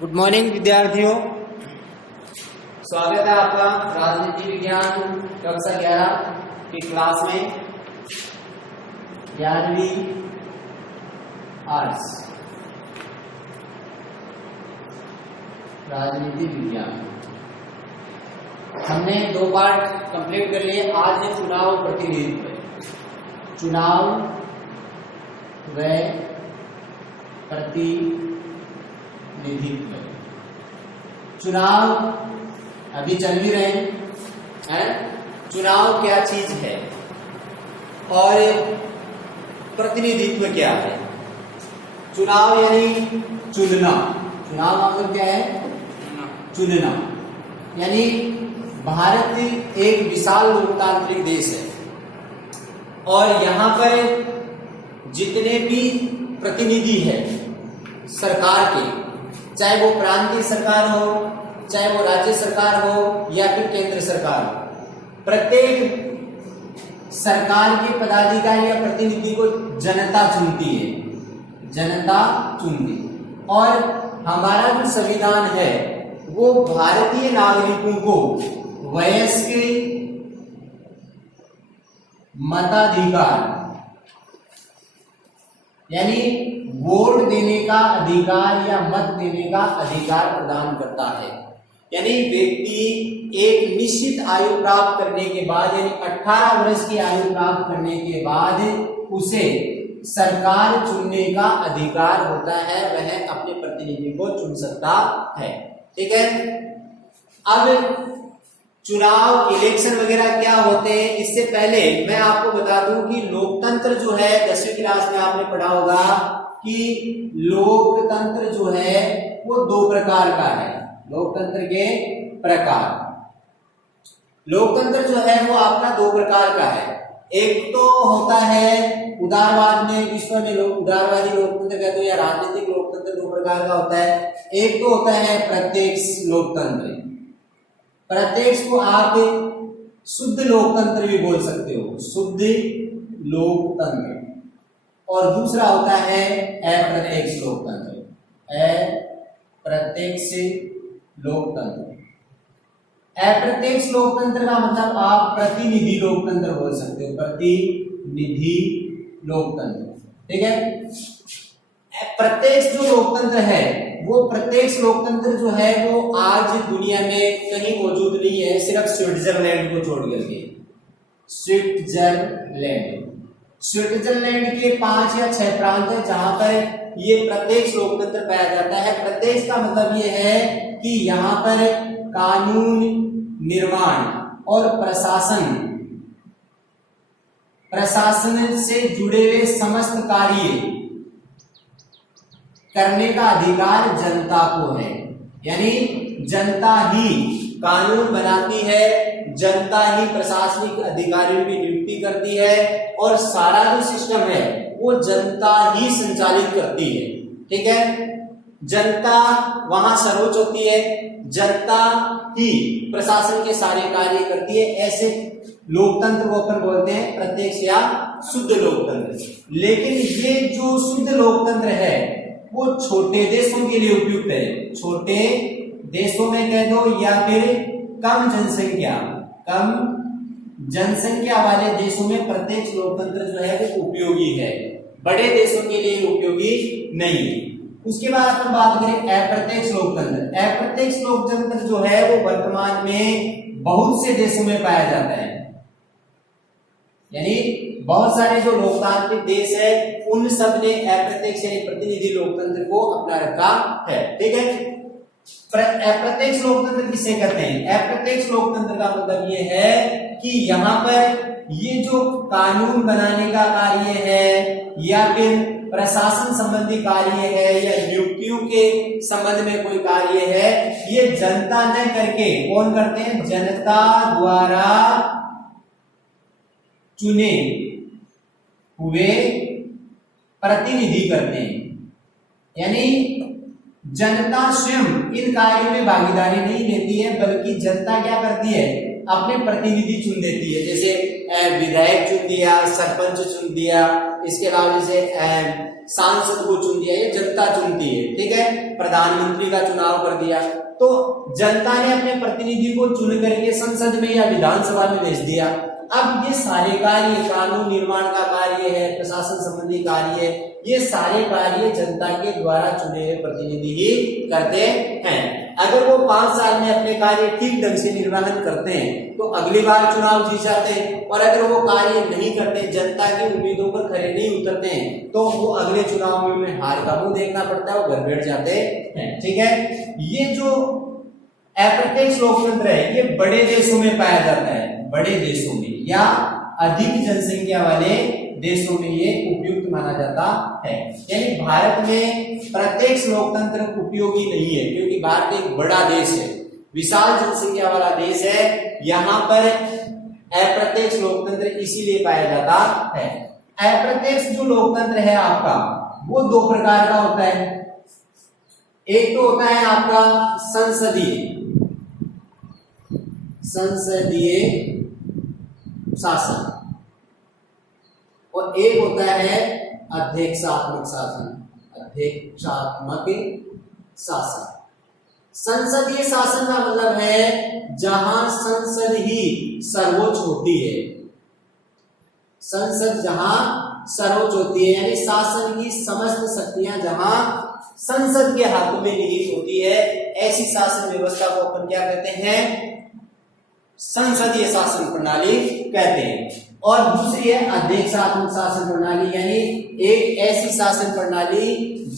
Good morning विद्यार्थियों, स्वागत है आपका राजनीति विज्ञान कक्षा 11 की क्लास में। 11वीं आर्ट्स राजनीति विज्ञान हमने 2 पार्ट कंप्लीट कर लिए। आज है चुनाव प्रतिनिधित्व, चुनाव व प्रतिनिधित्व। चुनाव अभी चल भी रहे हैं। चुनाव क्या चीज है और प्रतिनिधित्व क्या है। चुनाव यानी चुनना, चुनाव मतलब क्या है? चुनना। यानी भारत एक विशाल लोकतांत्रिक देश है और यहाँ पर जितने भी प्रतिनिधि है सरकार के, चाहे वो प्रांतीय सरकार हो, चाहे वो राज्य सरकार हो या फिर केंद्र सरकार हो, प्रत्येक सरकार के पदाधिकारी या प्रतिनिधि को जनता चुनती है, जनता चुनती। और हमारा जो संविधान है वो भारतीय नागरिकों को वयस्क मताधिकार यानी वोट देने का अधिकार या मत देने का अधिकार प्रदान करता है। यानी व्यक्ति एक निश्चित आयु प्राप्त करने के बाद, यानी 18 वर्ष की आयु प्राप्त करने के बाद उसे सरकार चुनने का अधिकार होता है, वह अपने प्रतिनिधि को चुन सकता है। ठीक है। अब चुनाव, इलेक्शन वगैरह क्या होते हैं, इससे पहले मैं आपको बता दूं कि लोकतंत्र जो है 10वीं क्लास में आपने पढ़ा होगा कि लोकतंत्र जो है वो 2 प्रकार का है। लोकतंत्र के प्रकार, लोकतंत्र जो है वो आपका 2 प्रकार का है। एक तो होता है उदारवाद में, विश्व में लोग उदारवादी लोकतंत्र कहते हैं या राजनीतिक लोकतंत्र 2 प्रकार का होता है। एक तो होता है प्रत्यक्ष लोकतंत्र, प्रत्यक्ष को आप शुद्ध लोकतंत्र भी बोल सकते हो, शुद्ध लोकतंत्र। और दूसरा होता है अप्रत्यक्ष लोकतंत्र, अप्रत्यक्ष लोकतंत्र। अप्रत्यक्ष लोकतंत्र का मतलब आप प्रतिनिधि लोकतंत्र बोल सकते हो, प्रतिनिधि लोकतंत्र। ठीक है। प्रत्यक्ष जो लोकतंत्र है वो प्रत्यक्ष लोकतंत्र जो है वो आज दुनिया में कहीं मौजूद नहीं है, सिर्फ स्विट्जरलैंड को छोड़ करके। स्विट्जरलैंड के 5 या 6 प्रांत है जहां पर ये प्रत्यक्ष लोकतंत्र पाया जाता है। प्रत्यक्ष का मतलब ये है कि यहाँ पर कानून निर्माण और प्रशासन से जुड़े हुए समस्त कार्य करने का अधिकार जनता को है। यानी जनता ही कानून बनाती है, जनता ही प्रशासनिक अधिकारियों की नियुक्ति करती है और सारा जो सिस्टम है वो जनता ही संचालित करती है। ठीक है। जनता वहां सर्वोच्च होती है, जनता ही प्रशासन के सारे कार्य करती है। ऐसे लोकतंत्र को अपन बोलते हैं प्रत्यक्ष या शुद्ध लोकतंत्र। लेकिन ये जो शुद्ध लोकतंत्र है वो छोटे देशों के लिए उपयुक्त है। छोटे देशों में कह दो या फिर कम जनसंख्या वाले देशों में प्रत्यक्ष लोकतंत्र जो है वो उपयोगी है, बड़े देशों के लिए उपयोगी नहीं। उसके बाद अपन बात करें अप्रत्यक्ष लोकतंत्र। अप्रत्यक्ष लोकतंत्र जो है वो वर्तमान में बहुत से देशों में पाया जाता है। यानी बहुत सारे जो लोकतांत्रिक देश है उन सब ने अप्रत्यक्ष यानी प्रतिनिधि लोकतंत्र को अपना रखा है। ठीक है। अप्रत्यक्ष लोकतंत्र किसे कहते हैं? अप्रत्यक्ष लोकतंत्र का मतलब ये है कि यहाँ पर ये जो कानून बनाने का कार्य है या फिर प्रशासन संबंधी कार्य है या नियुक्तियों के संबंध में कोई कार्य है, ये जनता न करके कौन करते हैं? जनता द्वारा चुने हुए प्रतिनिधि करते हैं। यानी जनता स्वयं इन कार्यों में भागीदारी नहीं लेती है, बल्कि जनता क्या करती है? अपने प्रतिनिधि चुन देती है। जैसे विधायक चुन दिया, सरपंच चुन दिया, इसके अलावा जैसे सांसद को चुन दिया, ये जनता चुनती है, ठीक है। प्रधानमंत्री का चुनाव कर दिया, तो जनता ने अपने प्रतिनिधि को चुन करके संसद में या विधानसभा में भेज दिया। अब ये सारे कार्य, कानून निर्माण का कार्य है, प्रशासन संबंधी कार्य है, ये सारे कार्य जनता के द्वारा चुने हुए प्रतिनिधि ही करते हैं। अगर वो 5 साल में अपने कार्य ठीक ढंग से निर्वहन करते हैं तो अगली बार चुनाव जीत जाते हैं, और अगर वो कार्य नहीं करते, जनता की उम्मीदों पर खरे नहीं उतरते हैं, तो वो अगले चुनाव में उन्हें हार का मुंह देखना पड़ता है, वो घर बैठ जाते हैं, ठीक है। ये जो अप्रत्यक्ष लोकतंत्र है ये बड़े देशों में पाया जाता है, बड़े देशों में या अधिक जनसंख्या वाले देशों में ये उपयुक्त माना जाता है। यानी भारत में प्रत्यक्ष लोकतंत्र उपयोगी नहीं है, क्योंकि भारत एक बड़ा देश है, विशाल जनसंख्या वाला देश है, यहाँ पर अप्रत्यक्ष लोकतंत्र इसीलिए पाया जाता है। अप्रत्यक्ष जो लोकतंत्र है आपका, वो 2 प्रकार का होता है। एक तो होता है आपका संसदीय शासन, और एक होता है अध्यक्षात्मक शासन। संसदीय शासन का मतलब है जहां संसद ही सर्वोच्च होती है, संसद जहां सर्वोच्च होती है, यानी शासन की समस्त शक्तियां जहां संसद के हाथों में निहित होती है, ऐसी शासन व्यवस्था को अपन क्या कहते हैं? संसदीय शासन प्रणाली कहते हैं। और दूसरी है अध्यक्षात्मक शासन प्रणाली, यानी एक ऐसी शासन प्रणाली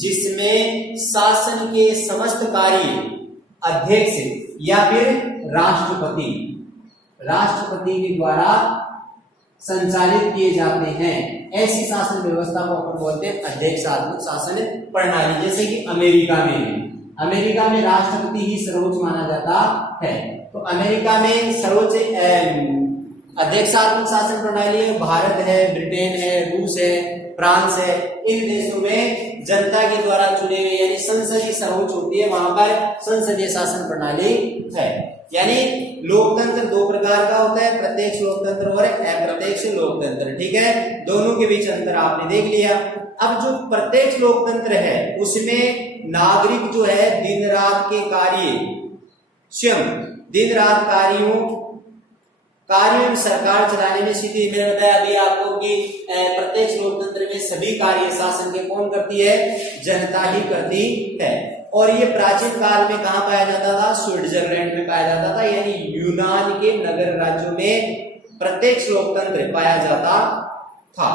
जिसमें शासन के समस्त कार्य अध्यक्ष या फिर राष्ट्रपति के द्वारा संचालित किए जाते हैं। ऐसी शासन व्यवस्था को अपन बोलते हैं अध्यक्षात्मक शासन प्रणाली। जैसे कि अमेरिका में राष्ट्रपति ही सर्वोच्च माना जाता है, तो अमेरिका में सर्वोच्च अध्यक्षात्मक शासन प्रणाली है। भारत है, ब्रिटेन है, रूस है, फ्रांस है, इन देशों में जनता के द्वारा चुने हुए यानी संसद ही सर्वोच्च होती है, वहां पर संसदीय शासन प्रणाली है। यानी लोकतंत्र 2 प्रकार का होता है, प्रत्यक्ष लोकतंत्र और अप्रत्यक्ष लोकतंत्र, ठीक है। दोनों के बीच अंतर आपने देख लिया। अब जो प्रत्यक्ष लोकतंत्र है उसमें नागरिक जो है दिन रात के कार्य, स्वयं दिन रात कार्यों में सरकार चलाने में सीधी, मैंने बताया अभी आपको कि प्रत्यक्ष लोकतंत्र में सभी कार्य शासन के कौन करती है? जनता ही करती है। और ये प्राचीन काल में कहाँ पाया जाता था? स्विट्जरलैंड में पाया जाता था, यानी यूनान के नगर राज्यों में प्रत्यक्ष लोकतंत्र पाया जाता था।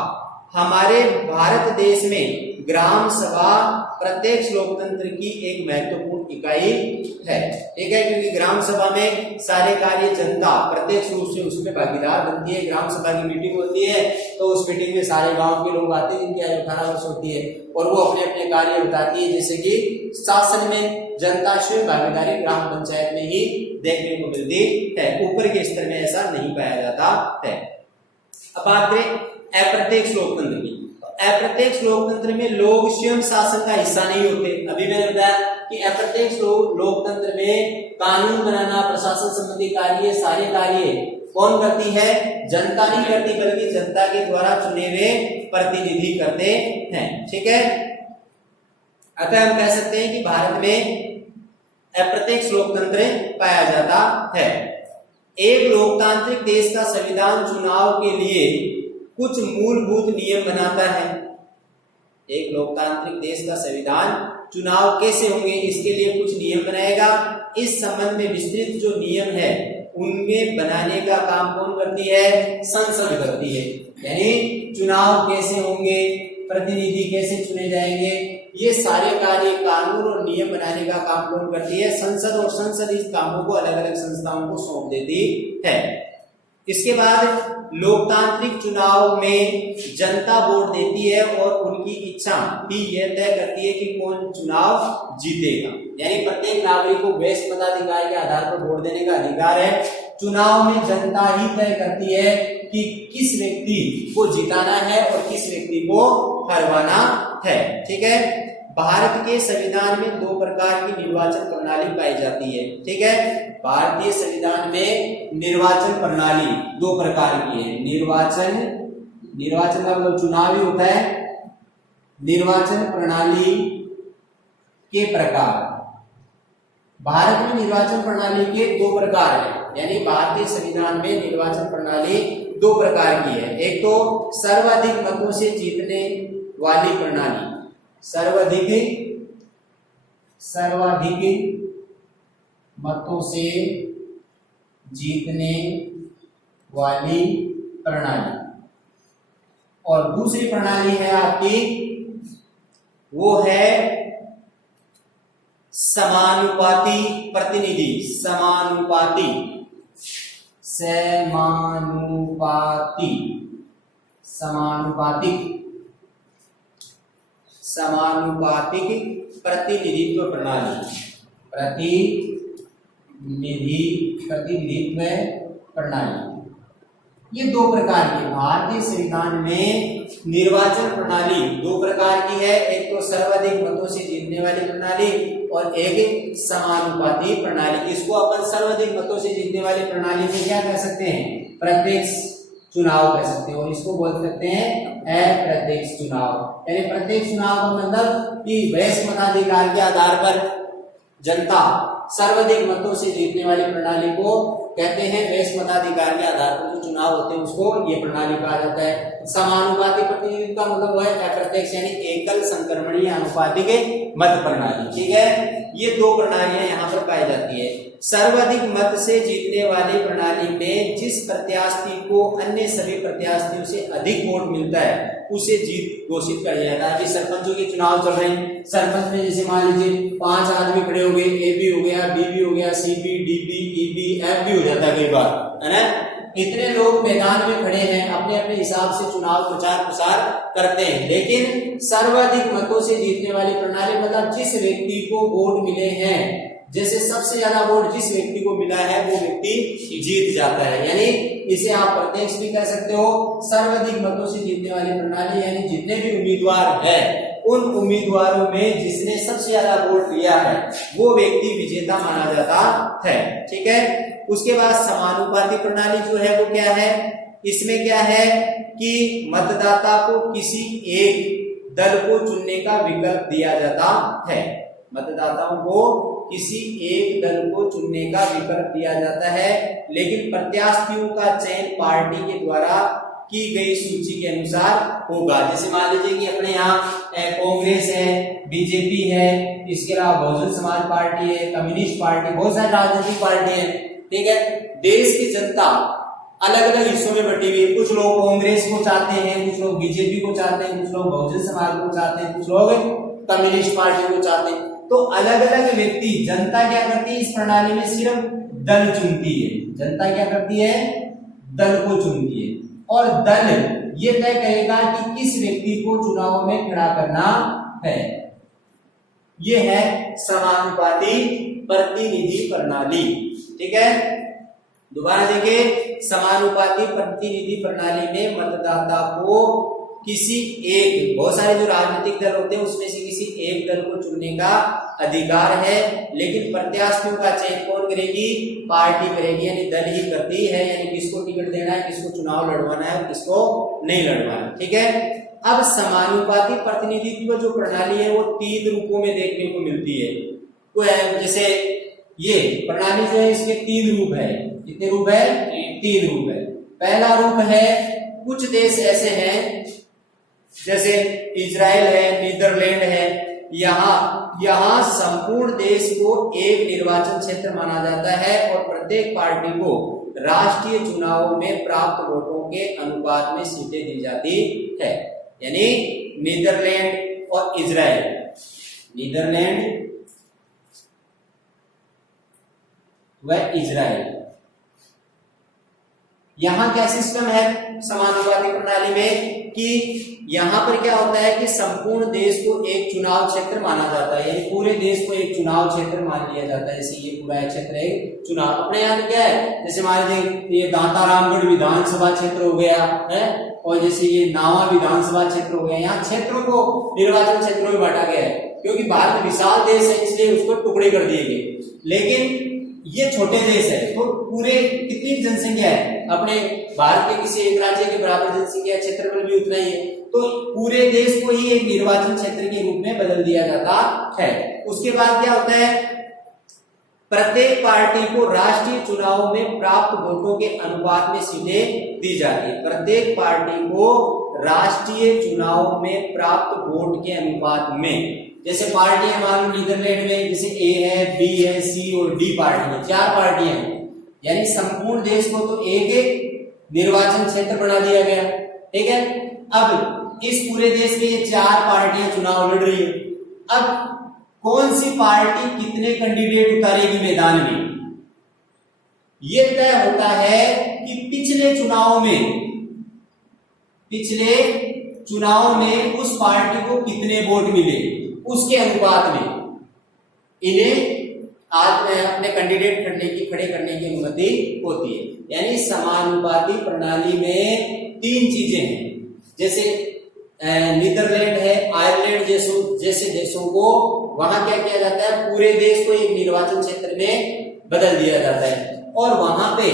हमारे भारत देश में ग्राम सभा प्रत्यक्ष लोकतंत्र की एक महत्वपूर्ण इकाई है, ठीक है, क्योंकि ग्राम सभा में सारे कार्य जनता प्रत्यक्ष रूप से उसमें भागीदार बनती है। ग्राम सभा की मीटिंग होती है तो उस मीटिंग में सारे गांव के लोग आते हैं जिनकी आयु 18 वर्ष होती है, और वो अपने अपने कार्य बताती है। जैसे कि शासन में जनता स्वयं भागीदारी ग्राम पंचायत में ही देखने को मिलती है, ऊपर के स्तर में ऐसा नहीं पाया जाता है। अब बात करें अप्रत्यक्ष लोकतंत्र की। अप्रत्यक्ष लोकतंत्र में लोग स्वयं शासन का हिस्सा नहीं होते। अभी मैंने बताया कि अप्रत्यक्ष लोकतंत्र में कानून बनाना, प्रशासन संबंधी कार्य, सारे कार्य कौन करती है? जनता नहीं करती, बल्कि जनता के द्वारा चुने हुए प्रतिनिधि करते हैं, ठीक है। अतः हम कह सकते हैं कि भारत में अप्रत्यक्ष लोकतंत्र पाया जाता है। एक लोकतांत्रिक देश का संविधान चुनाव के लिए कुछ मूलभूत नियम बनाता है। एक लोकतांत्रिक देश का संविधान चुनाव कैसे होंगे इसके लिए कुछ नियम बनाएगा। इस संबंध में विस्तृत जो नियम है उनमें बनाने का काम कौन करती है? संसद करती है। यानी चुनाव कैसे होंगे, प्रतिनिधि कैसे चुने जाएंगे, ये सारे कार्य, कानून और नियम बनाने का काम कौन करती है? संसद। और संसद इस कामों को अलग अलग संस्थाओं को सौंप देती है। इसके बाद लोकतांत्रिक चुनाव में जनता वोट देती है और उनकी इच्छा ही यह तय करती है कि कौन चुनाव जीतेगा। यानी प्रत्येक नागरिक को वैध मताधिकार के आधार पर वोट देने का अधिकार है। चुनाव में जनता ही तय करती है कि किस व्यक्ति को जिताना है और किस व्यक्ति को हरवाना है, ठीक है। भारत के संविधान में 2 प्रकार की निर्वाचन प्रणाली पाई जाती है, ठीक है। भारतीय संविधान में निर्वाचन प्रणाली 2 प्रकार की है, निर्वाचन निर्वाचन का मतलब चुनाव ही होता है। निर्वाचन प्रणाली के प्रकार। भारत में निर्वाचन प्रणाली के दो प्रकार हैं, यानी भारतीय संविधान में निर्वाचन प्रणाली दो प्रकार की है। एक तो सर्वाधिक मतों से जीतने वाली प्रणाली, सर्वाधिक मतों से जीतने वाली प्रणाली, और दूसरी प्रणाली है आपकी, वो है समानुपाती प्रतिनिधि, समानुपातिक प्रतिनिधित्व प्रणाली, प्रतिनिधित्व प्रणाली। ये दो प्रकार की भारतीय संविधान में निर्वाचन प्रणाली दो प्रकार की है। एक तो सर्वाधिक मतों से जीतने वाली प्रणाली और एक समानुपाती प्रणाली। इसको अपन सर्वाधिक मतों से जीतने वाली प्रणाली में क्या कह सकते हैं? प्रत्यक्ष चुनाव कह सकते हैं, और इसको बोल सकते हैं अप्रत्यक्ष चुनाव। यानी प्रत्यक्ष चुनाव का मतलब कि वयस्क मताधिकार के आधार पर जनता सर्वाधिक मतों से जीतने वाली प्रणाली को कहते हैं वयस्क मताधिकार के आधार पर जो चुनाव होते हैं उसको ये प्रणाली कहा जाता है। समानुपाती प्रतिनिधित्व का मतलब वो है अप्रत्यक्ष यानी एकल संक्रमणीय अनुपातिक मत प्रणाली। ठीक है, ये दो प्रणालियां यहाँ पर पाई जाती है। सर्वाधिक मत से जीतने वाली प्रणाली में जिस प्रत्याशी को अन्य सभी प्रत्याशियों से अधिक वोट मिलता है उसे जीत घोषित कर दिया जाता है। अभी सरपंचों के चुनाव चल रहे हैं, सरपंच में जैसे मान लीजिए 5 आदमी खड़े हो गए, ए भी हो गया, बी भी हो गया, सी भी, डी भी, ई भी, एफ भी हो जाता है कई बार, है ना। इतने लोग मैदान में खड़े हैं, अपने अपने हिसाब से चुनाव प्रचार प्रसार करते हैं, लेकिन सर्वाधिक मतों से जीतने वाली प्रणाली मतलब जिस व्यक्ति को वोट मिले हैं, जैसे सबसे ज्यादा वोट जिस व्यक्ति को मिला है वो व्यक्ति जीत जाता है। यानी इसे आप प्रत्यक्ष भी कह सकते हो। सर्वाधिक मतों से जीतने वाली प्रणाली यानी जितने भी उम्मीदवार है उन उम्मीदवारों में जिसने सबसे ज्यादा वोट लिया है वो व्यक्ति विजेता माना जाता है। ठीक है, उसके बाद समानुपाती प्रणाली जो है वो क्या है? इसमें क्या है कि मतदाता को किसी एक दल को चुनने का विकल्प दिया जाता है। मतदाताओं को किसी एक दल को चुनने का विकल्प दिया जाता है, लेकिन प्रत्याशियों का चयन पार्टी के द्वारा की गई सूची के अनुसार होगा। जैसे मान लीजिए कि अपने यहाँ कांग्रेस है, बीजेपी है, इसके अलावा बहुजन समाज पार्टी है, कम्युनिस्ट पार्टी, बहुत सारी राजनीतिक पार्टी है। ठीक है, देश की जनता अलग अलग हिस्सों में बटी हुई है। कुछ लोग कांग्रेस को चाहते हैं, कुछ लोग बीजेपी को चाहते हैं, कुछ लोग बहुजन समाज को चाहते हैं, कुछ लोग कम्युनिस्ट पार्टी को चाहते हैं। तो अलग अलग व्यक्ति, जनता क्या करती है इस प्रणाली में? सिर्फ दल चुनती है। जनता क्या करती है? दल को चुनती है, और दल ये तय करेगा कि किस व्यक्ति को चुनाव में खड़ा करना है। ये है समानुपाती प्रतिनिधि प्रणाली। ठीक है, दोबारा देखिए, समानुपाती प्रतिनिधि प्रणाली में मतदाता को किसी एक, बहुत सारे जो राजनीतिक दल होते हैं उसमें से किसी एक दल को चुनने का अधिकार है, लेकिन प्रत्याशियों का चयन कौन करेगी? पार्टी करेगी, यानी दल ही करती है, यानी किसको टिकट देना है, किसको चुनाव लड़वाना है और किसको नहीं लड़वाना। ठीक है, अब समानुपाती प्रतिनिधित्व जो प्रणाली है वो 3 रूपों में देखने को मिलती है। जैसे ये प्रणाली जो है इसके 3 रूप है। कितने रूप है? 3 रूप है। पहला रूप है, कुछ देश ऐसे हैं जैसे इजराइल है, नीदरलैंड है, यहाँ संपूर्ण देश को एक निर्वाचन क्षेत्र माना जाता है और प्रत्येक पार्टी को राष्ट्रीय चुनावों में प्राप्त वोटों के अनुपात में सीटें दी जाती है। यानी नीदरलैंड और इजराइल, नीदरलैंड व इजराइल, यहां क्या सिस्टम है समानुपाती प्रणाली में कि यहां पर क्या होता है कि संपूर्ण देश को एक चुनाव क्षेत्र माना जाता है, यानी पूरे देश को एक चुनाव क्षेत्र मान लिया जाता है। जैसे ये पूरा एक क्षेत्र है चुनाव, अपने यहाँ क्या है, जैसे मान लीजिए ये दांतारामगढ़ विधानसभा क्षेत्र हो गया है, और जैसे ये नावा विधानसभा क्षेत्र हो गया। यहाँ क्षेत्रों को निर्वाचन क्षेत्रों में बांटा गया है, क्योंकि भारत विशाल देश है इसलिए उसको टुकड़े कर दिए गए। लेकिन ये छोटे देश है तो पूरे कितनी जनसंख्या है, अपने भारत के किसी एक राज्य के बराबर जनसंख्या, क्षेत्रफल भी उतना ही है, तो पूरे देश को ही एक निर्वाचन क्षेत्र के रूप में बदल दिया जाता है। उसके बाद क्या होता है, प्रत्येक पार्टी को राष्ट्रीय चुनाव में प्राप्त वोटों के अनुपात में सीटें दी जाती है। प्रत्येक पार्टी को राष्ट्रीय चुनाव में प्राप्त वोट के अनुपात में, जैसे पार्टियां मान लो नीदरलैंड में जैसे ए है, बी है, सी और डी पार्टी है, 4 पार्टियां हैं, यानी संपूर्ण देश को तो एक निर्वाचन क्षेत्र बना दिया गया, ठीक है। अब इस पूरे देश में ये 4 पार्टियां चुनाव लड़ रही है। अब कौन सी पार्टी कितने कैंडिडेट उतारेगी मैदान में, यह तय होता है कि पिछले चुनाव में उस पार्टी को कितने वोट मिले, उसके अनुपात में इन्हें अपने कैंडिडेट खड़े करने की अनुमति होती है। यानी समानुपाती प्रणाली में 3 चीजें हैं, जैसे नीदरलैंड है, आयरलैंड जैसे देशों को वहां क्या किया जाता है, पूरे देश को एक निर्वाचन क्षेत्र में बदल दिया जाता है, और वहां पे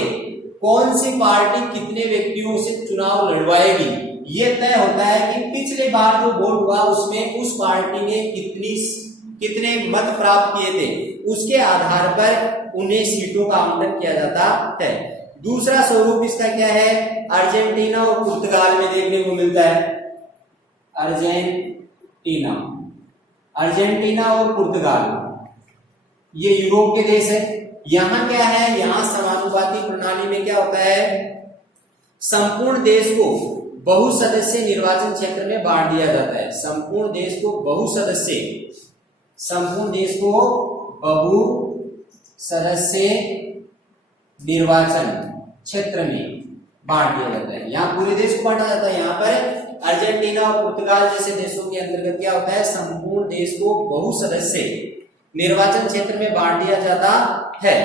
कौन सी पार्टी कितने व्यक्तियों से चुनाव लड़वाएगी यह तय होता है कि पिछले बार जो वोट हुआ उसमें उस पार्टी ने कितने मत प्राप्त किए थे, उसके आधार पर उन्हें सीटों का आवंटन किया जाता है। दूसरा स्वरूप इसका क्या है, अर्जेंटीना और पुर्तगाल में देखने को मिलता है। अर्जेंटीना और पुर्तगाल ये यूरोप के देश है। यहां क्या है, यहां समानुपाती प्रणाली में क्या होता है, संपूर्ण देश को बहुसदस्यीय निर्वाचन क्षेत्र में बांट दिया जाता है। संपूर्ण देश को बहुसदस्यीय निर्वाचन क्षेत्र में बांट दिया जाता है। यहाँ पूरे देश को बांटा जाता है। यहाँ पर अर्जेंटीना और पुर्तगाल जैसे देशों के अंतर्गत क्या होता है, संपूर्ण देश को बहुसदस्यीय निर्वाचन क्षेत्र में बांट दिया जाता है।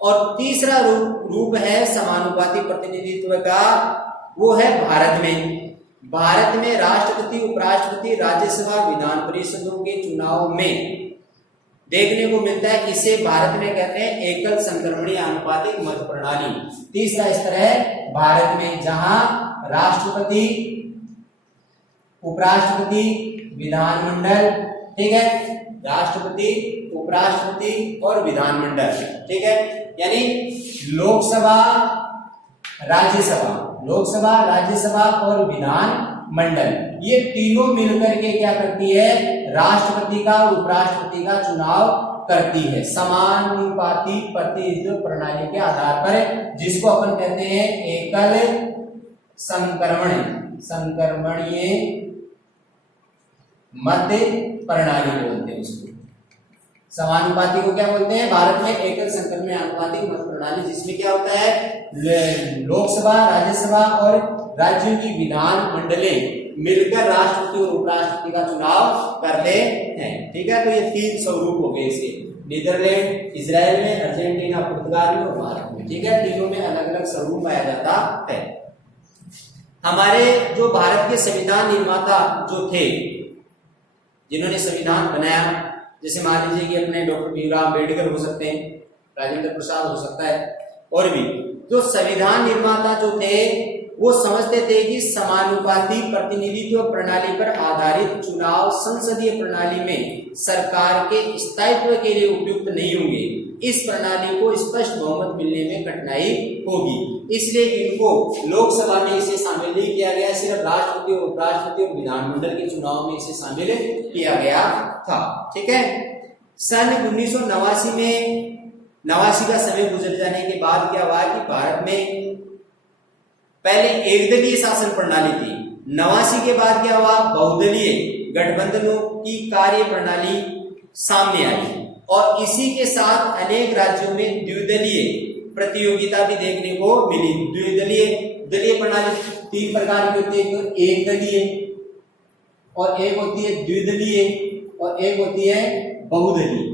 और तीसरा रूप है समानुपाती प्रतिनिधित्व का, वो है भारत में राष्ट्रपति, उपराष्ट्रपति, राज्यसभा, विधान परिषदों के चुनाव में देखने को मिलता है। इसे भारत में कहते हैं एकल संक्रमणीय आनुपातिक मत प्रणाली। तीसरा स्तर है भारत में, जहां राष्ट्रपति, उपराष्ट्रपति, विधानमंडल, ठीक है, राष्ट्रपति, उपराष्ट्रपति और विधानमंडल, ठीक है, यानी लोकसभा, राज्यसभा और विधान मंडल, ये तीनों मिलकर के क्या करती है, राष्ट्रपति का और उपराष्ट्रपति का चुनाव करती है समानुपाती प्रतिनिधित्व प्रणाली के आधार पर, जिसको अपन कहते हैं एकल संक्रमणीय मत प्रणाली बोलते हैं उसको। समानुपाती को क्या बोलते हैं, भारत में एकल संक्रमणीय आनुपातिक मत प्रणाली, जिसमें क्या होता है, लोकसभा, राज्यसभा और राज्यों की विधान मंडलें मिलकर राष्ट्रपति और उपराष्ट्रपति का चुनाव करते हैं, ठीक है। तो ये 3 स्वरूप हो गए इसके, नीदरलैंड, इजराइल में, अर्जेंटीना, पुर्तगाल में और भारत में, ठीक है। तीनों में अलग अलग स्वरूप पाया जाता है। हमारे जो भारत के संविधान निर्माता जो थे, जिन्होंने संविधान बनाया, जैसे मान लीजिए कि अपने डॉक्टर भीमराव अम्बेडकर हो सकते हैं, राजेंद्र प्रसाद हो सकता है, और भी जो संविधान निर्माता जो थे वो समझते थे कि समानुपाती प्रतिनिधित्व प्रणाली पर आधारित चुनाव संसदीय प्रणाली में सरकार के स्थायित्व के लिए उपयुक्त नहीं होंगे। इस प्रणाली को स्पष्ट बहुमत मिलने में कठिनाई होगी, इसलिए इनको लोकसभा में इसे शामिल नहीं किया गया, सिर्फ राष्ट्रपति और उपराष्ट्रपति और विधानमंडल के चुनाव में इसे शामिल किया गया था, ठीक है। सन 1989 में 89 का समय गुजर जाने के बाद क्या हुआ कि भारत में पहले एकदलीय शासन प्रणाली थी, 89 के बाद क्या हुआ, बहुदलीय गठबंधनों की कार्य प्रणाली सामने आई, और इसी के साथ अनेक राज्यों में द्विदलीय प्रतियोगिता भी देखने को मिली। द्विदलीय प्रणाली 3 प्रकार की होती है, एक दलीय और एक होती है द्विदलीय और एक होती है बहुदलीय।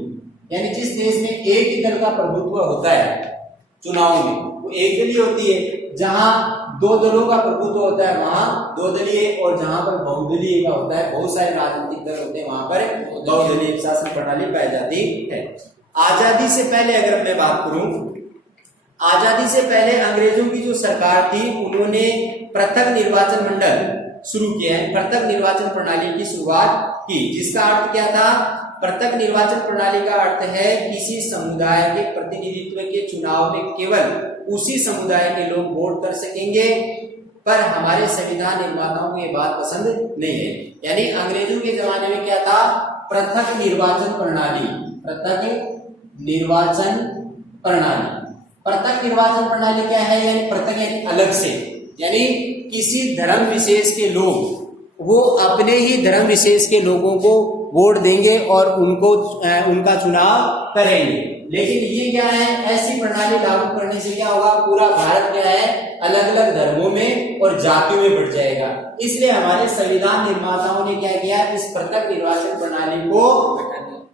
यानी जिस देश में एक ही दल का प्रभुत्व होता है चुनाव में वो एक दलीय होती है, जहां 2 दलों का प्रभुत्व होता है वहां 2 दलीय, और जहां पर बहुदलीय का होता है, बहुत सारे राजनीतिक दल होते हैं वहां पर बहुदलीय शासन प्रणाली पाई जाती है। आजादी से पहले अगर मैं बात करूं, आजादी से पहले अंग्रेजों की जो सरकार थी उन्होंने पृथक निर्वाचन मंडल शुरू किया है, पृथक निर्वाचन प्रणाली की शुरुआत की, जिसका अर्थ क्या था? पृथक निर्वाचन प्रणाली का अर्थ है किसी समुदाय के प्रतिनिधित्व के चुनाव में केवल उसी समुदाय के लोग वोट कर सकेंगे, पर हमारे संविधान निर्माताओं को ये बात पसंद नहीं है। यानी अंग्रेजों के जमाने में क्या था? पृथक निर्वाचन प्रणाली, पृथक निर्वाचन प्रणाली। पृथक निर्वाचन प्रणाली क्या है? यानी पृथक यानी अलग से, यानी किसी धर्म विशेष के लोग वो अपने ही धर्म विशेष के लोगों को वोट देंगे और उनको उनका चुनाव करेंगे। लेकिन ये क्या है? ऐसी प्रणाली लागू करने से क्या होगा? पूरा भारत क्या है? अलग अलग धर्मों में और जातियों में बढ़ जाएगा। इसलिए हमारे संविधान निर्माताओं ने क्या किया? इस पृथक निर्वाचन प्रणाली को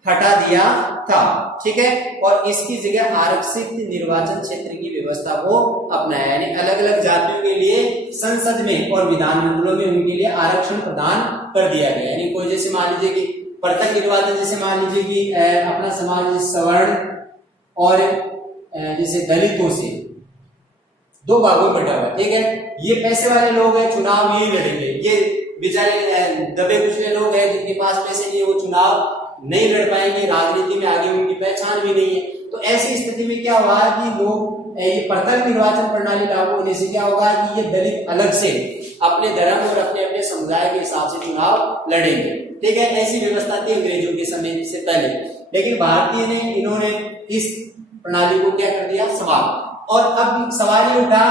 हटा दिया था, ठीक है, और इसकी जगह आरक्षित निर्वाचन क्षेत्र की व्यवस्था को अपनाया। यानी अलग अलग जातियों के लिए संसद में और विधानमंडलों में उनके लिए आरक्षण प्रदान कर दिया गया। यानी कोई जैसे मान लीजिए कि पृथक निर्वाचन, जैसे मान लीजिए कि अपना समाज सवर्ण और जैसे दलितों से दो भागों में बटा हुआ, ठीक है, ये पैसे वाले लोग हैं, चुनाव यही लड़ेंगे, ये बेचारे दबे कुचले लोग हैं जिनके पास पैसे नहीं है, वो चुनाव नहीं लड़ पाएंगे, राजनीति में आगे उनकी पहचान भी नहीं है। तो ऐसी स्थिति में क्या हुआ कि लोग ये पृथक निर्वाचन प्रणाली लागू होने से क्या होगा कि ये दलित अलग से अपने धर्म और अपने अपने समुदाय के हिसाब से चुनाव लड़ेंगे, ठीक है। ऐसी व्यवस्था थी अंग्रेजों के समय से पहले, लेकिन भारतीय ने इन्होंने इस प्रणाली को क्या कर दिया? समाप्त। और अब सवाल ये उठा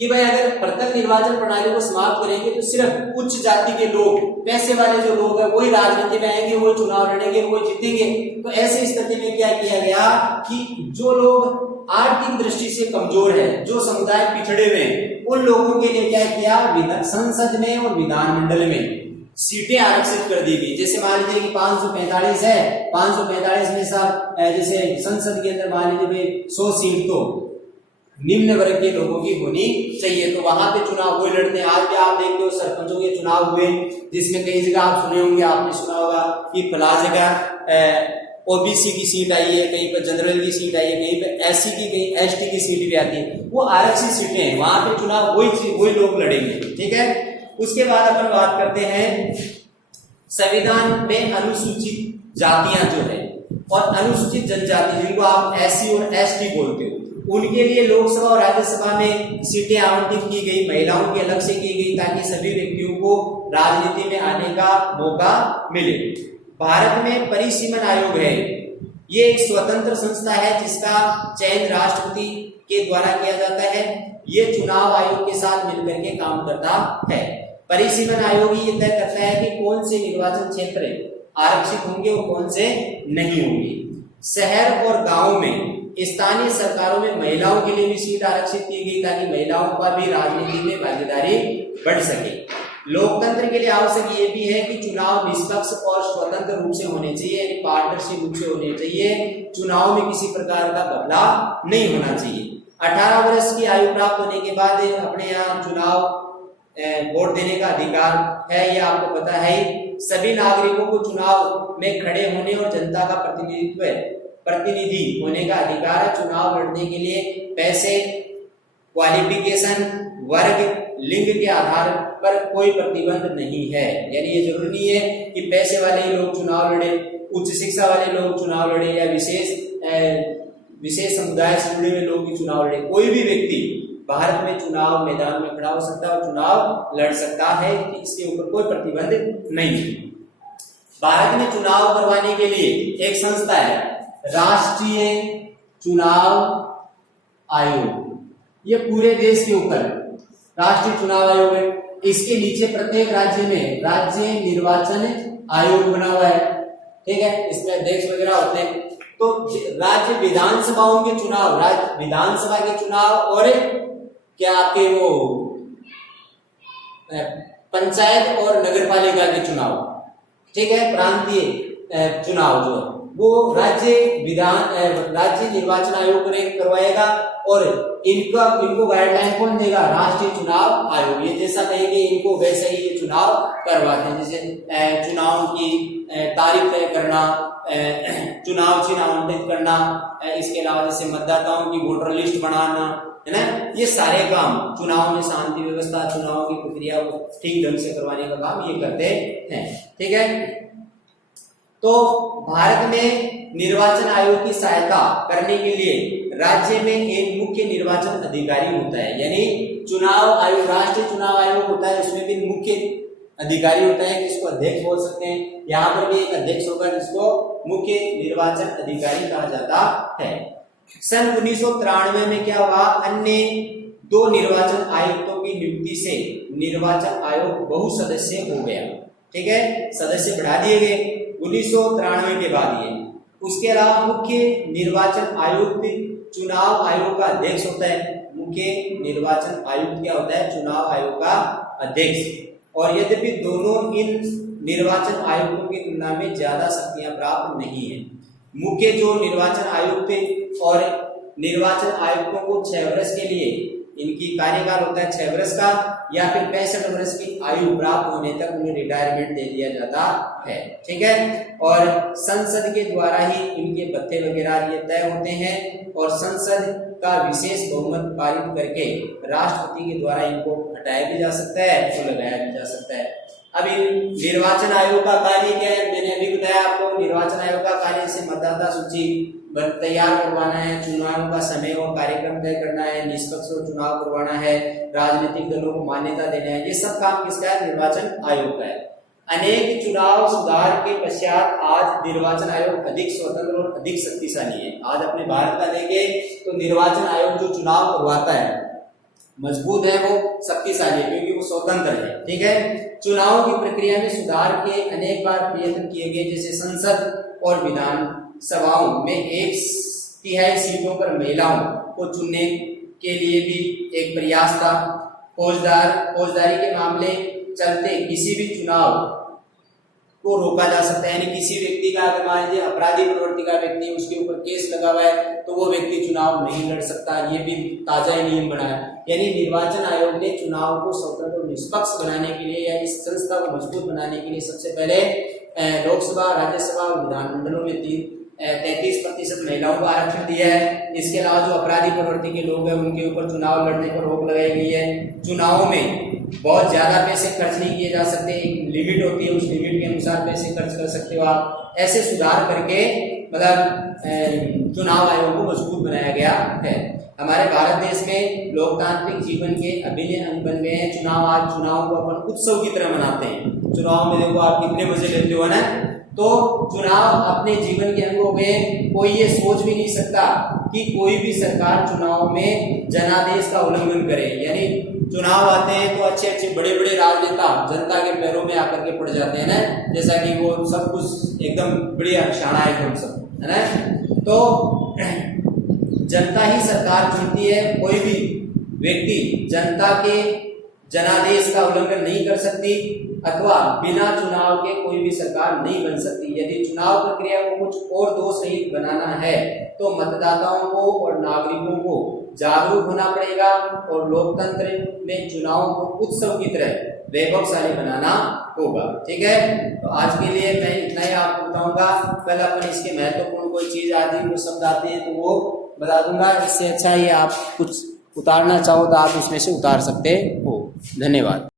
कि भाई अगर पृथक निर्वाचन प्रणाली को समाप्त करेंगे तो सिर्फ उच्च जाति के लोग, पैसे वाले जो लोग हैं वही राजनीति में आएंगे, वो चुनाव लड़ेंगे, वो जीतेंगे। तो ऐसी स्थिति में क्या किया गया कि जो लोग आर्थिक दृष्टि से कमजोर है, जो समुदाय पिछड़े हुए हैं, उन लोगों के लिए क्या किया? संसद में और विधानमंडल में सीटें आरक्षित कर दी गई। जैसे मान लीजिए कि 545 है, 545 में सब जैसे संसद के अंदर मान लीजिए 100 सीट तो निम्न वर्ग के लोगों की होनी चाहिए, तो वहां पे चुनाव हुए लड़ते हैं। आज भी आप देखते हो सरपंचों के चुनाव हुए, जिसमें कई जगह आप सुने होंगे, आपने सुना होगा कि फला जगह ओबीसी की सीट आई है, कहीं पर जनरल की सीट आई है, कहीं पर एससी की, कहीं एसटी की सीट भी आती है, वो आरक्षित सीटें हैं, वहां पे चुनाव वही लोग लड़ेंगे, ठीक है। उसके बाद अपन बात करते हैं संविधान में अनुसूचित जातियां जो है और अनुसूचित जनजाति, जिनको आप एससी और एसटी बोलते हो, उनके लिए लोकसभा और राज्यसभा में सीटें आवंटित की गई, महिलाओं की अलग से की गई, ताकि सभी व्यक्तियों को राजनीति में आने का मौका मिले। भारत में परिसीमन आयोग है, ये एक स्वतंत्र संस्था है जिसका चयन राष्ट्रपति के द्वारा किया जाता है। ये चुनाव आयोग के साथ मिलकर के काम करता है। परिसीमन आयोग ये तय करता है कि कौन से निर्वाचन क्षेत्र आरक्षित होंगे और कौन से नहीं होंगे। शहर और गांव में स्थानीय सरकारों में महिलाओं के लिए भी सीट आरक्षित की गई, ताकि महिलाओं का भी राजनीति में भागीदारी बढ़ सके। लोकतंत्र के लिए आवश्यक ये भी है कि चुनाव निष्पक्ष और स्वतंत्र रूप से होने चाहिए, यानी पारदर्शी रूप से होने चाहिए। चुनाव में किसी प्रकार का बदलाव नहीं होना चाहिए। 18 वर्ष की आयु प्राप्त होने के बाद अपने यहाँ चुनाव वोट देने का अधिकार है, ये आपको पता है। सभी नागरिकों को चुनाव में खड़े होने और जनता का प्रतिनिधि होने का अधिकार है। चुनाव लड़ने के लिए पैसे, क्वालिफिकेशन, वर्ग, लिंग के आधार पर कोई प्रतिबंध नहीं है। यानी ये जरूरी नहीं है कि पैसे वाले ही लोग चुनाव लड़े, उच्च शिक्षा वाले लोग चुनाव लड़े, या विशेष समुदाय से जुड़े हुए लोग ही चुनाव लड़े। कोई भी व्यक्ति भारत में चुनाव मैदान में खड़ा हो सकता है और चुनाव लड़ सकता है, इसके ऊपर कोई प्रतिबंध नहीं है। भारत में चुनाव करवाने के लिए एक संस्था है, राष्ट्रीय चुनाव आयोग। ये पूरे देश के ऊपर राष्ट्रीय चुनाव आयोग है। इसके नीचे प्रत्येक राज्य में राज्य निर्वाचन आयोग बना हुआ है, ठीक है। इसमें अध्यक्ष वगैरह होते हैं। तो राज्य विधानसभाओं के चुनाव, राज्य विधानसभा के चुनाव और क्या आपके वो पंचायत और नगर पालिका के चुनाव, ठीक है, प्रांतीय चुनाव जो वो राज्य निर्वाचन आयोग ने करवाएगा और इनको गाइडलाइन कौन देगा? राष्ट्रीय चुनाव आयोग। ये जैसा कहेंगे इनको वैसे ही ये चुनाव करवाते हैं। जैसे चुनाव की तारीख तय करना, चुनाव चिन्ह आवंटित करना, इसके अलावा जैसे मतदाताओं की वोटर लिस्ट बनाना, है ना, ये सारे काम चुनाव में शांति व्यवस्था, चुनाव की प्रक्रिया को ठीक ढंग से करवाने का काम ये करते हैं। ठीक है, तो भारत में निर्वाचन आयोग की सहायता करने के लिए राज्य में एक मुख्य निर्वाचन अधिकारी होता है। यानी चुनाव आयोग, राष्ट्रीय चुनाव आयोग होता है, उसमें भी मुख्य अधिकारी होता है जिसको अध्यक्ष बोल सकते हैं। यहाँ पर भी एक अध्यक्ष होगा जिसको मुख्य निर्वाचन अधिकारी कहा जाता है। सन 1993 में क्या हुआ? अन्य 2 निर्वाचन आयुक्तों की नियुक्ति से निर्वाचन आयोग बहुसदस्य हो गया। ठीक है, सदस्य बढ़ा दिए गए 1993 के बाद। ये उसके अलावा मुख्य निर्वाचन आयुक्त चुनाव आयोग का अध्यक्ष होता है। मुख्य निर्वाचन आयुक्त क्या होता है? चुनाव आयोग का अध्यक्ष। और यद्यपि दोनों इन निर्वाचन आयुक्तों की तुलना में ज्यादा शक्तियां प्राप्त नहीं है। मुख्य जो निर्वाचन आयुक्त और निर्वाचन आयुक्तों को 6 वर्ष के लिए इनकी कार्यकाल होता है 6 वर्ष का, या फिर 65 वर्ष की आयु प्राप्त होने तक उन्हें रिटायरमेंट दे दिया जाता है। ठीक है, और संसद के द्वारा ही इनके भत्ते वगैरह ये तय होते हैं और संसद का विशेष बहुमत पारित करके राष्ट्रपति के द्वारा इनको हटाया भी जा सकता है और लगाया भी जा सकता है। अब निर्वाचन आयोग का कार्य क्या है? मैंने अभी बताया आपको, निर्वाचन आयोग का कार्य से मतदाता सूची तैयार करवाना है, चुनाव का समय और कार्यक्रम तय करना है, निष्पक्ष चुनाव करवाना है, राजनीतिक दलों को मान्यता देना है। ये सब काम किसका है? निर्वाचन आयोग का है। अनेक चुनाव सुधार के पश्चात आज निर्वाचन आयोग अधिक स्वतंत्र और अधिक शक्तिशाली है। आज अपने भारत का देखें तो निर्वाचन आयोग जो चुनाव करवाता है मजबूत है, वो शक्तिशाली है क्योंकि वो स्वतंत्र है। ठीक है, चुनाव की प्रक्रिया में सुधार के अनेक बार प्रयत्न किए गए, जैसे संसद और विधान सभाओं में 1/3 सीटों पर महिलाओं को चुनने के लिए भी एक प्रयास था। फौजदारी के मामले चलते किसी भी चुनाव को रोका जा सकता है। यानी किसी व्यक्ति का अगर मान लीजिए अपराधी प्रवृत्ति का व्यक्ति, उसके ऊपर केस लगा हुआ है तो वो व्यक्ति चुनाव नहीं लड़ सकता। ये भी ताजा ही नियम बना है। यानी निर्वाचन आयोग ने चुनाव को स्वतंत्र और निष्पक्ष बनाने के लिए या इस संस्था को मजबूत बनाने के लिए सबसे पहले लोकसभा, राज्यसभा और विधानमंडलों में 33% महिलाओं को आरक्षण दिया है। इसके अलावा जो अपराधी प्रवृत्ति के लोग हैं उनके ऊपर चुनाव लड़ने पर रोक लगाई गई है। चुनाव में बहुत ज्यादा पैसे खर्च नहीं किए जा सकते, एक लिमिट होती है, उस लिमिट के अनुसार पैसे खर्च कर सकते हो आप। ऐसे सुधार करके मतलब चुनाव आयोग को मजबूत बनाया गया है। हमारे भारत देश में लोकतांत्रिक जीवन के अभिन्न अंग बन गए हैं चुनाव। आज चुनाव को अपन उत्सव की तरह मनाते हैं। चुनाव में देखो आप कितने मजे लेते हो ना, तो चुनाव अपने जीवन के अंग हो गए। कोई ये सोच भी नहीं सकता कि कोई भी सरकार चुनाव में जनादेश का उल्लंघन करे। यानी चुनाव आते हैं तो अच्छे अच्छे बड़े बड़े राजनेता जनता के पैरों में आकर के पड़ जाते हैं ना, जैसा कि वो सब कुछ एकदम बढ़िया शाना है एकदम सब, है ना। तो जनता ही सरकार चुनती है। कोई भी व्यक्ति जनता के जनादेश का उल्लंघन नहीं कर सकती अथवा बिना चुनाव के कोई भी सरकार नहीं बन सकती। यदि चुनाव प्रक्रिया को कुछ और दोष रहित बनाना है तो मतदाताओं को और नागरिकों को जागरूक होना पड़ेगा और लोकतंत्र में चुनाव को उत्सव की तरह वैभवशाली बनाना होगा। ठीक है, तो आज के लिए मैं इतना ही आपको बताऊंगा। कल अपन इसके महत्वपूर्ण कोई चीज आती है, वो शब्द आते हैं तो वो बता दूंगा। इससे अच्छा ये आप कुछ उतारना चाहो तो आप इसमें से उतार सकते हो। धन्यवाद।